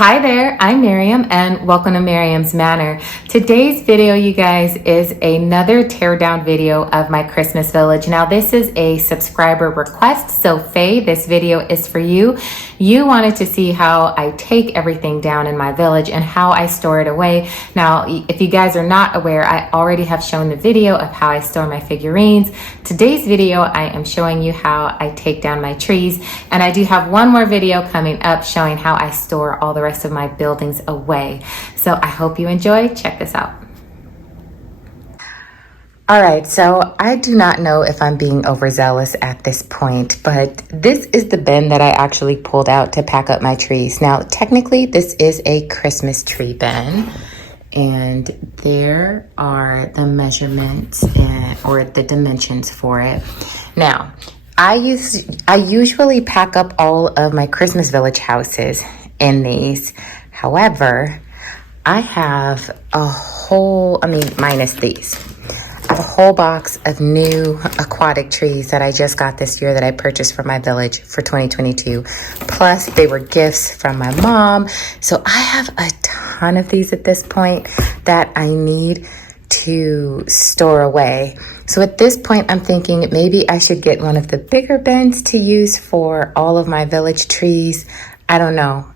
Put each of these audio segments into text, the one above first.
Hi there, I'm Miriam and welcome to Miriam's Manor. Today's video, you guys, is another teardown video of my Christmas village. Now this is a subscriber request, so Faye, this video is for you. You wanted to see how I take everything down in my village and how I store it away. Now, if you guys are not aware, I already have shown the video of how I store my figurines. Today's video, I am showing you how I take down my trees, and I do have one more video coming up showing how I store all the rest of my buildings away. So I hope you enjoy. Check this out. All right, so I do not know if I'm being overzealous at this point, but this is the bin that I actually pulled out to pack up my trees. Now, technically, this is a Christmas tree bin, and there are the measurements or the dimensions for it. Now, I usually pack up all of my Christmas village houses in these. However, I have a whole, minus these, a whole box of new aquatic trees that I just got this year that I purchased for my village for 2022. Plus, they were gifts from my mom. So I have a ton of these at this point that I need to store away. So at this point, I'm thinking maybe I should get one of the bigger bins to use for all of my village trees. I don't know.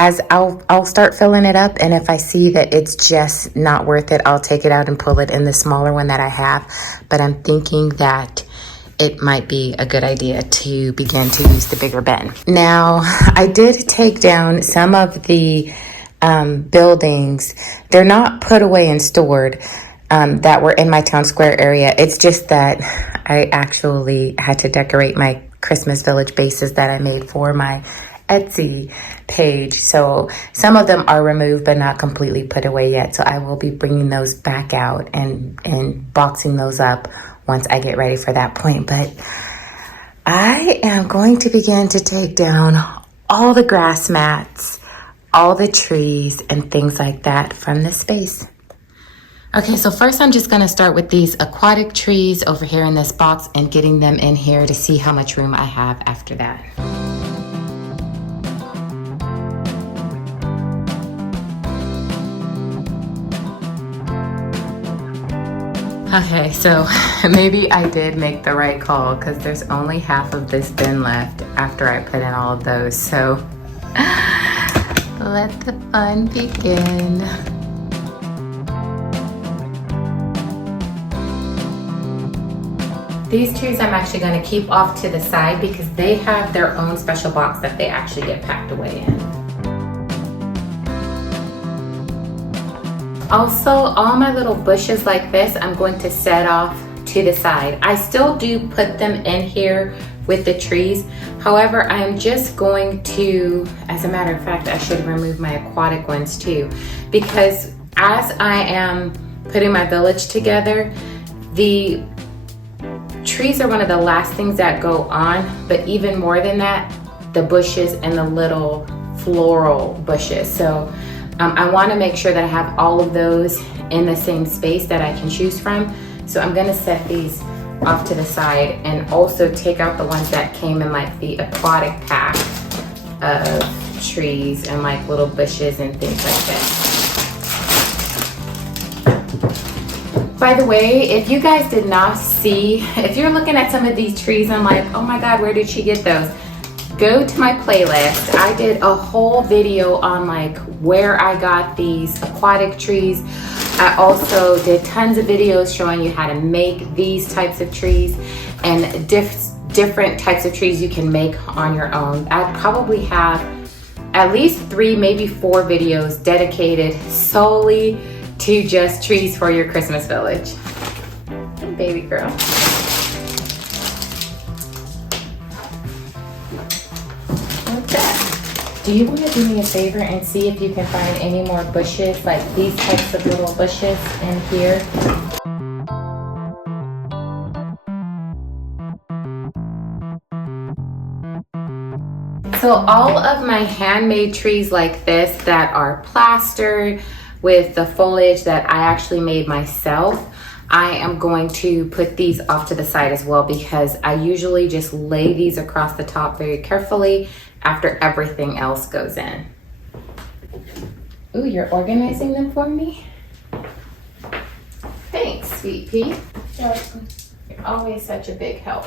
As I'll start filling it up, and if I see that it's just not worth it, I'll take it out and pull it in the smaller one that I have. But I'm thinking that it might be a good idea to begin to use the bigger bin. Now, I did take down some of the buildings. They're not put away and stored that were in my town square area. It's just that I actually had to decorate my Christmas village bases that I made for my Etsy page. So some of them are removed but not completely put away yet. So I will be bringing those back out and boxing those up once I get ready for that point. But I am going to begin to take down all the grass mats, all the trees and things like that from this space. Okay, so first I'm just going to start with these aquatic trees over here in this box and getting them in here to see how much room I have after that. Okay, so maybe I did make the right call because there's only half of this bin left after I put in all of those. So let the fun begin. These trees I'm actually going to keep off to the side because they have their own special box that they actually get packed away in. Also, all my little bushes like this, I'm going to set off to the side. I still do put them in here with the trees. However, I am just going to, as a matter of fact, I should remove my aquatic ones too, because as I am putting my village together, the trees are one of the last things that go on, but even more than that, the bushes and the little floral bushes. So I want to make sure that I have all of those in the same space that I can choose from. So I'm going to set these off to the side and also take out the ones that came in like the aquatic pack of trees and like little bushes and things like this. By the way, if you guys did not see, if you're looking at some of these trees and like, oh my God, where did she get those? Go to my playlist. I did a whole video on like where I got these aquatic trees. I also did tons of videos showing you how to make these types of trees and different types of trees you can make on your own. I probably have at least 3, maybe 4 videos dedicated solely to just trees for your Christmas village. Hey, baby girl. Do you want to do me a favor and see if you can find any more bushes, like these types of little bushes in here? So all of my handmade trees like this that are plastered with the foliage that I actually made myself, I am going to put these off to the side as well because I usually just lay these across the top very carefully after everything else goes in. Ooh, you're organizing them for me? Thanks, sweet pea. You're always such a big help.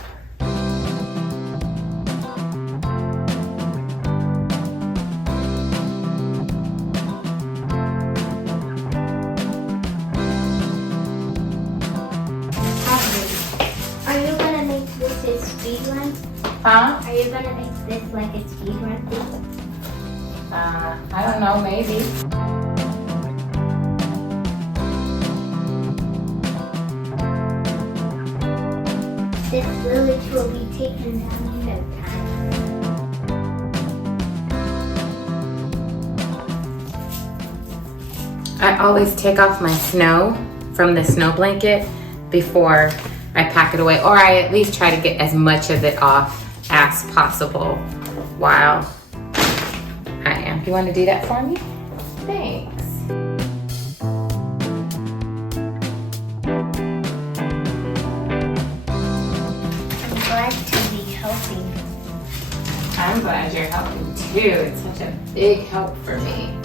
Are you gonna make this a speed run? Huh? Are you gonna make this like a speed run thing? I don't know, maybe. This village will be taken down in no time. I always take off my snow from the snow blanket before I pack it away, or I at least try to get as much of it off as possible while I am. You want to do that for me? Thanks. I'm glad to be helping. I'm glad you're helping too. It's such a big help for me.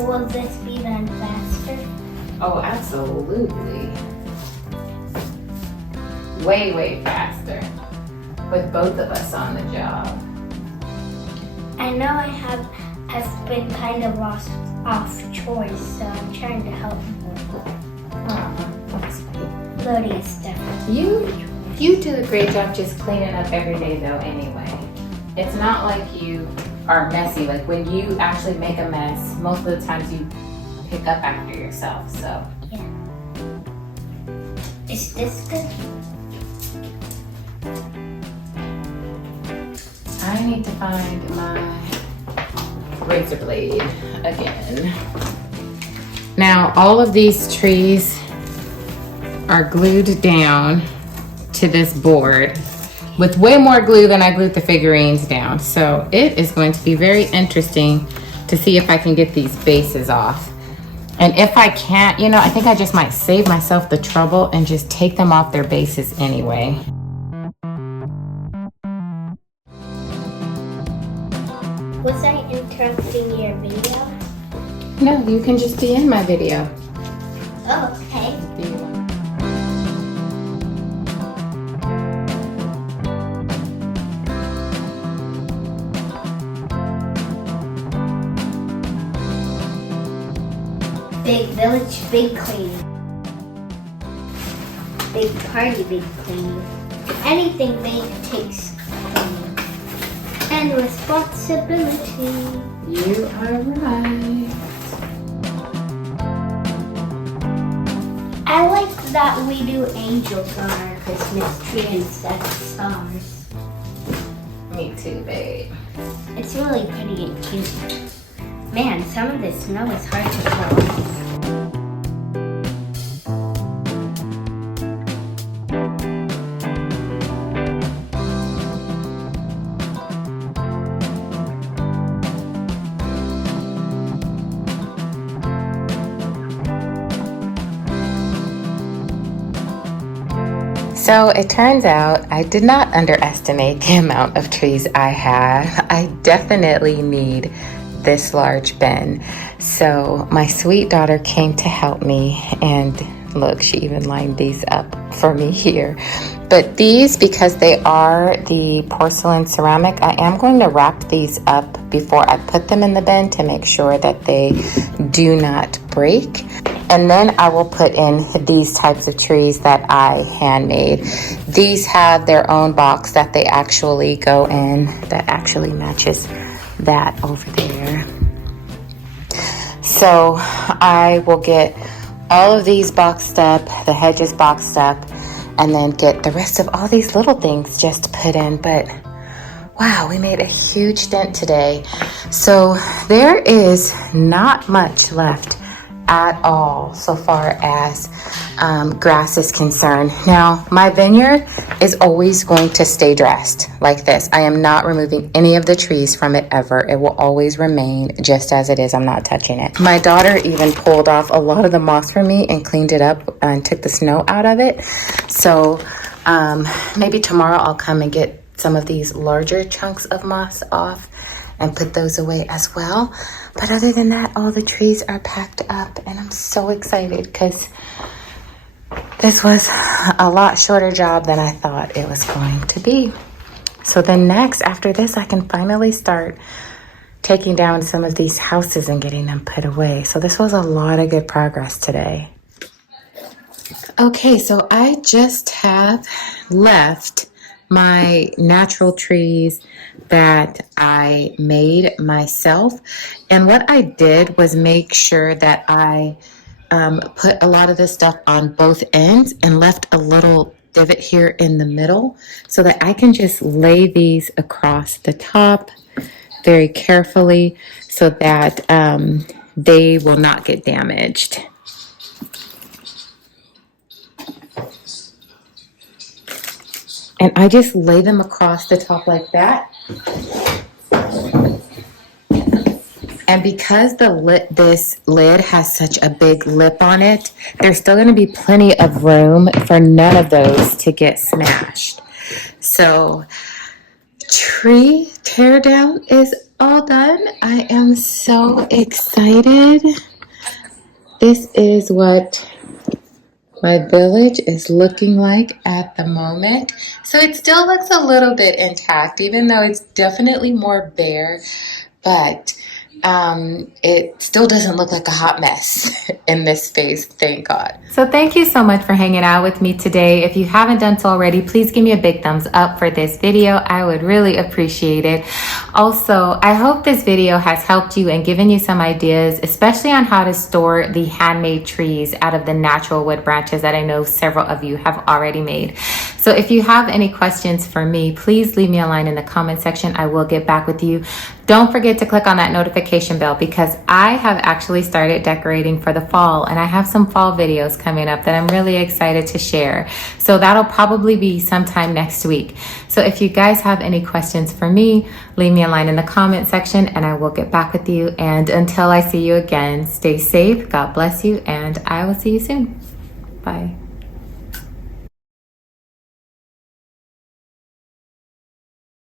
Will this be done faster? Oh, absolutely. Way, way faster with both of us on the job. I know I've been kind of lost off choice, so I'm trying to help loading stuff. You do a great job just cleaning up every day though anyway. It's not like you are messy. Like when you actually make a mess, most of the times you pick up after yourself, so. Yeah. Is this good? I need to find my razor blade again. Now, all of these trees are glued down to this board with way more glue than I glued the figurines down. So it is going to be very interesting to see if I can get these bases off. And if I can't, you know, I think I just might save myself the trouble and just take them off their bases anyway. Was I interrupting your video? No, you can just be in my video. Oh, okay. Do you want? Big village, big cleaning. Big party, big cleaning. Anything big takes cleaning. And responsibility. You are right. I like that we do angels on our Christmas tree instead of stars. Me too, babe. It's really pretty and cute. Man, some of the snow is hard to pull. So it turns out I did not underestimate the amount of trees I have. I definitely need this large bin. So my sweet daughter came to help me, and look, she even lined these up for me here. But these, because they are the porcelain ceramic, I am going to wrap these up before I put them in the bin to make sure that they do not break. And then I will put in these types of trees that I handmade. These have their own box that they actually go in that actually matches that over there. So I will get all of these boxed up, the hedges boxed up, and then get the rest of all these little things just put in. But wow, we made a huge dent today. So there is not much left at all so far as grass is concerned. Now, my vineyard is always going to stay dressed like this. I am not removing any of the trees from it ever. It will always remain just as it is. I'm not touching it. My daughter even pulled off a lot of the moss for me and cleaned it up and took the snow out of it. So maybe tomorrow I'll come and get some of these larger chunks of moss off and put those away as well. But other than that, all the trees are packed up, and I'm so excited because this was a lot shorter job than I thought it was going to be. So then next, after this, I can finally start taking down some of these houses and getting them put away. So this was a lot of good progress today. Okay, so I just have left my natural trees that I made myself. And what I did was make sure that I put a lot of this stuff on both ends and left a little divot here in the middle so that I can just lay these across the top very carefully so that they will not get damaged. And I just lay them across the top like that. And because this lid has such a big lip on it, there's still going to be plenty of room for none of those to get smashed. So tree teardown is all done. I am so excited. This is what my village is looking like at the moment. So it still looks a little bit intact, even though it's definitely more bare, but it still doesn't look like a hot mess in this phase, thank God. So thank you so much for hanging out with me today. If you haven't done so already, please give me a big thumbs up for this video. I would really appreciate it. Also, I hope this video has helped you and given you some ideas, especially on how to store the handmade trees out of the natural wood branches that I know several of you have already made. So if you have any questions for me, please leave me a line in the comment section. I will get back with you. Don't forget to click on that notification bell because I have actually started decorating for the fall and I have some fall videos coming up that I'm really excited to share. So that'll probably be sometime next week. So if you guys have any questions for me, leave me a line in the comment section and I will get back with you. And until I see you again, stay safe, God bless you, and I will see you soon. Bye.